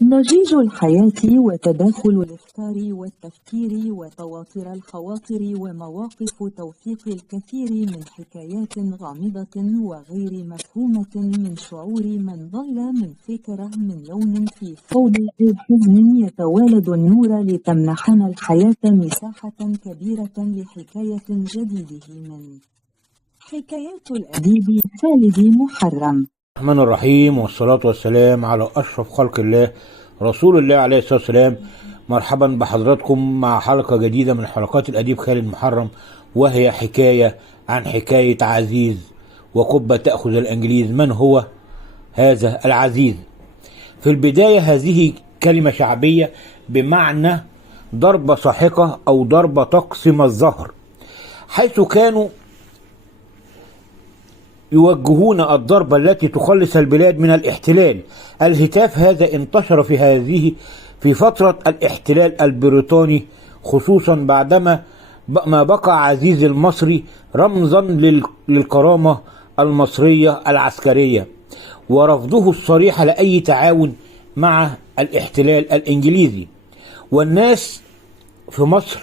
ضجيج الحياة وتداخل الأفكار والتفكير وتواتر الخواطر ومواقف توثيق الكثير من حكايات غامضة وغير مفهومة من شعور من ضل من فكرة من لون في فوضى حزن يتوالد النور لتمنحنا الحياة مساحة كبيرة لحكاية جديدة من حكايات الأديب خالد محرم. الرحمن الرحيم، والصلاة والسلام على أشرف خلق الله رسول الله عليه الصلاة والسلام. مرحبا بحضراتكم مع حلقة جديدة من حلقات الأديب خالد محرم، وهي حكاية عن حكاية عزيز وقبة تأخذ الإنجليز. من هو هذا العزيز؟ في البداية هذه كلمة شعبية بمعنى ضربة ساحقة أو ضربة تقسم الظهر، حيث كانوا يوجهون الضربة التي تخلص البلاد من الاحتلال. الهتاف هذا انتشر في فترة الاحتلال البريطاني، خصوصا بعدما ما بقى عزيز المصري رمزا للكرامة المصرية العسكرية، ورفضه الصريح لأي تعاون مع الاحتلال الإنجليزي. والناس في مصر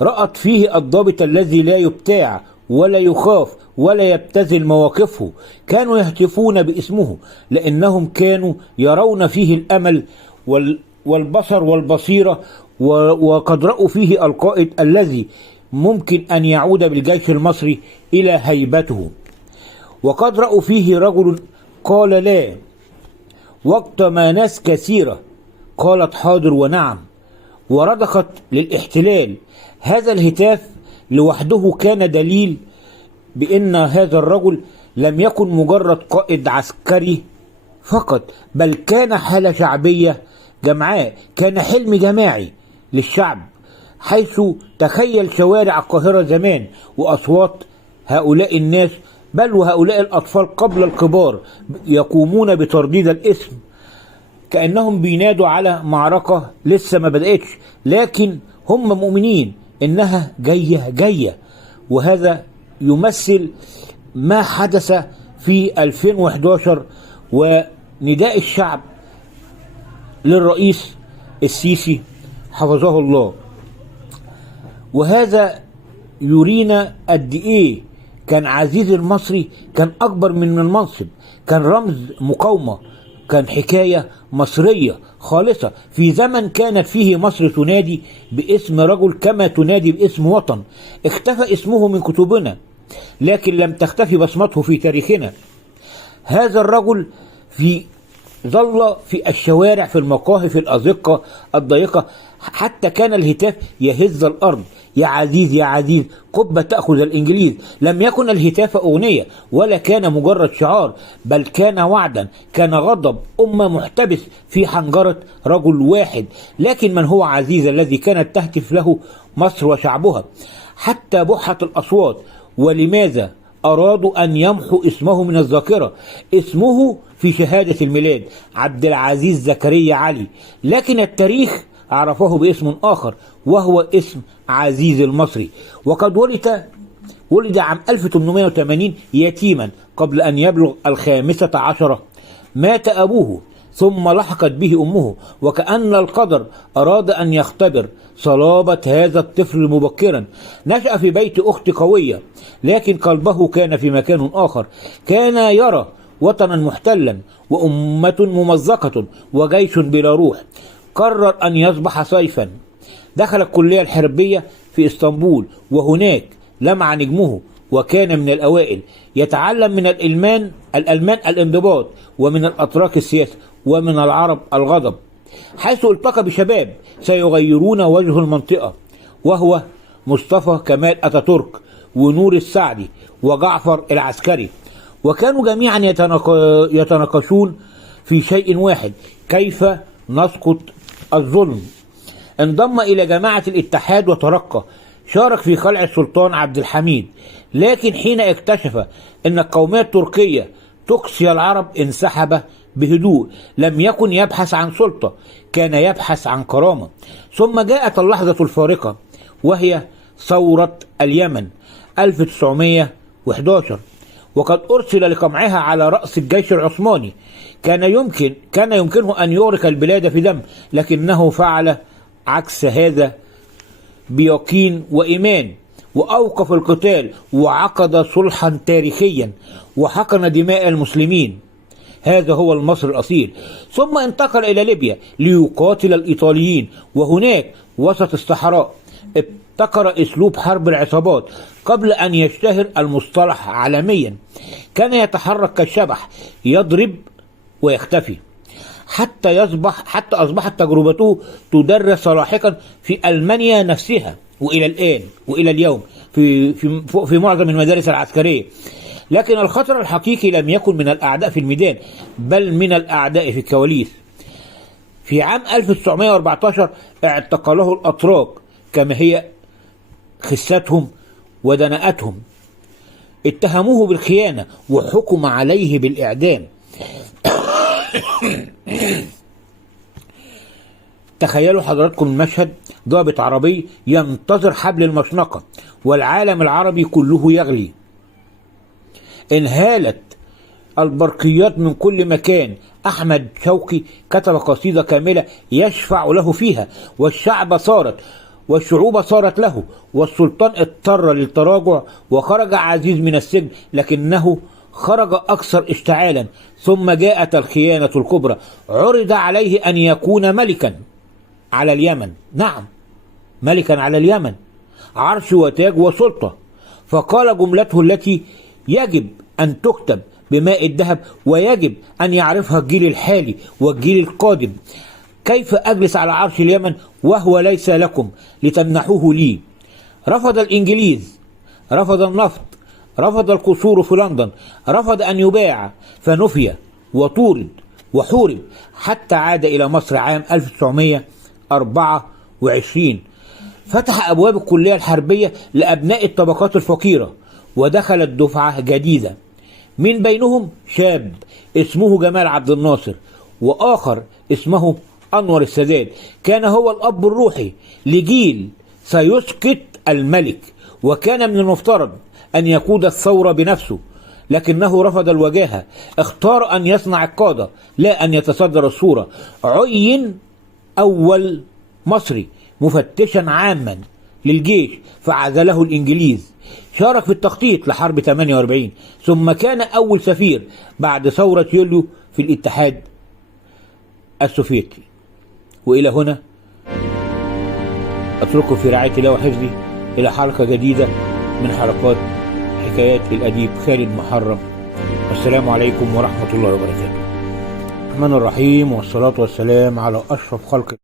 رأت فيه الضابط الذي لا يبتاع ولا يخاف ولا يبتذل مواقفه. كانوا يهتفون باسمه لأنهم كانوا يرون فيه الأمل والبصر والبصيرة، وقد رأوا فيه القائد الذي ممكن أن يعود بالجيش المصري إلى هيبته. وقد رأوا فيه رجل قال لا وقت ما ناس كثيرة قالت حاضر ونعم ورضخت للاحتلال. هذا الهتاف لوحده كان دليل بأن هذا الرجل لم يكن مجرد قائد عسكري فقط، بل كان حالة شعبية جمعاء، كان حلم جماعي للشعب. حيث تخيل شوارع القاهرة زمان وأصوات هؤلاء الناس، بل وهؤلاء الأطفال قبل الكبار، يقومون بترديد الاسم كأنهم بينادوا على معركة لسه ما بدأتش، لكن هم مؤمنين إنها جاية. وهذا يمثل ما حدث في 2011 ونداء الشعب للرئيس السيسي حفظه الله. وهذا يرينا قد ايه كان عزيز المصري كان اكبر من المنصب، كان رمز مقاومة، كان حكاية مصرية خالصة في زمن كانت فيه مصر تنادي باسم رجل كما تنادي باسم وطن. اختفى اسمه من كتبنا، لكن لم تختفي بصمته في تاريخنا. هذا الرجل ظل في الشوارع، في المقاهي، في الأزقة الضيقة، حتى كان الهتاف يهز الأرض: يا عزيز يا عزيز قبة تأخذ الإنجليز. لم يكن الهتاف أغنية ولا كان مجرد شعار، بل كان وعدا، كان غضب أمة محتبس في حنجرة رجل واحد. لكن من هو عزيز الذي كانت تهتف له مصر وشعبها حتى بحت الأصوات؟ ولماذا أرادوا أن يمحوا اسمه من الذاكرة؟ اسمه في شهادة الميلاد عبد العزيز زكريا علي، لكن التاريخ عرفه باسم آخر، وهو اسم عزيز المصري. وقد ولد عام 1880 يتيما قبل أن يبلغ 15. مات أبوه ثم لحقت به أمه، وكأن القدر أراد أن يختبر صلابة هذا الطفل مبكرا. نشأ في بيت أخت قوية، لكن قلبه كان في مكان آخر. كان يرى وطنا محتلا وأمة ممزقة وجيش بلا روح. قرر أن يصبح سيفا. دخل الكلية الحربية في اسطنبول، وهناك لمع نجمه وكان من الأوائل. يتعلم من الألمان الانضباط، ومن الأتراك السياسة، ومن العرب الغضب، حيث التقى بشباب سيغيرون وجه المنطقة، وهو مصطفى كمال أتاتورك ونور السعدي وجعفر العسكري. وكانوا جميعا يتناقشون في شيء واحد: كيف نسقط الظلم. انضم إلى جماعة الاتحاد وترقى. شارك في خلع السلطان عبد الحميد، لكن حين اكتشف أن القومية التركية تقصي العرب انسحب بهدوء. لم يكن يبحث عن سلطة، كان يبحث عن كرامة. ثم جاءت اللحظة الفارقة، وهي ثورة اليمن 1911، وقد أرسل لقمعها على رأس الجيش العثماني. كان يمكنه أن يغرق البلاد في دم، لكنه فعل عكس هذا بيقين وإيمان، وأوقف القتال وعقد صلحا تاريخيا وحقن دماء المسلمين. هذا هو المصري الأصيل. ثم انتقل إلى ليبيا ليقاتل الإيطاليين، وهناك وسط الصحراء ابتكر أسلوب حرب العصابات قبل أن يشتهر المصطلح عالميا. كان يتحرك كالشبح، يضرب ويختفي، حتى أصبحت تجربته تدرس لاحقا في ألمانيا نفسها، وإلى اليوم في معظم المدارس العسكرية. لكن الخطر الحقيقي لم يكن من الأعداء في الميدان، بل من الأعداء في الكواليس. في عام 1914 اعتقله الأتراك كما هي خستهم ودناءتهم، اتهموه بالخيانة وحكم عليه بالإعدام. تخيلوا حضراتكم المشهد: ضابط عربي ينتظر حبل المشنقة والعالم العربي كله يغلي. انهالت البرقيات من كل مكان. أحمد شوقي كتب قصيدة كاملة يشفع له فيها، والشعوب صارت له، والسلطان اضطر للتراجع، وخرج عزيز من السجن لكنه خرج أكثر اشتعالا. ثم جاءت الخيانة الكبرى، عرض عليه أن يكون ملكا على اليمن. نعم، ملكا على اليمن، عرش وتاج وسلطة. فقال جملته التي يجب أن تكتب بماء الذهب، ويجب أن يعرفها الجيل الحالي والجيل القادم: كيف أجلس على عرش اليمن وهو ليس لكم لتمنحوه لي؟ رفض الإنجليز، رفض النفط، رفض القصور في لندن، رفض أن يباع، فنفي وطورد وحورب، حتى عاد إلى مصر عام 1924. فتح أبواب الكلية الحربية لأبناء الطبقات الفقيرة، ودخلت دفعة جديدة، من بينهم شاب اسمه جمال عبد الناصر، وآخر اسمه أنور السادات. كان هو الأب الروحي لجيل سيسقط الملك، وكان من المفترض أن يقود الثورة بنفسه، لكنه رفض الوجاهة. اختار أن يصنع القادة لا أن يتصدر الصورة. عين أول مصري مفتشا عاما للجيش، فعزله الإنجليز. شارك في التخطيط لحرب 48، ثم كان أول سفير بعد ثورة يوليو في الاتحاد السوفيتي. وإلى هنا أترككم في رعاية الله وحفظه، إلى حلقة جديدة من حلقات حكايات الأديب خالد محرم. السلام عليكم ورحمة الله وبركاته. الرحمن الرحيم، والصلاة والسلام على أشرف خلق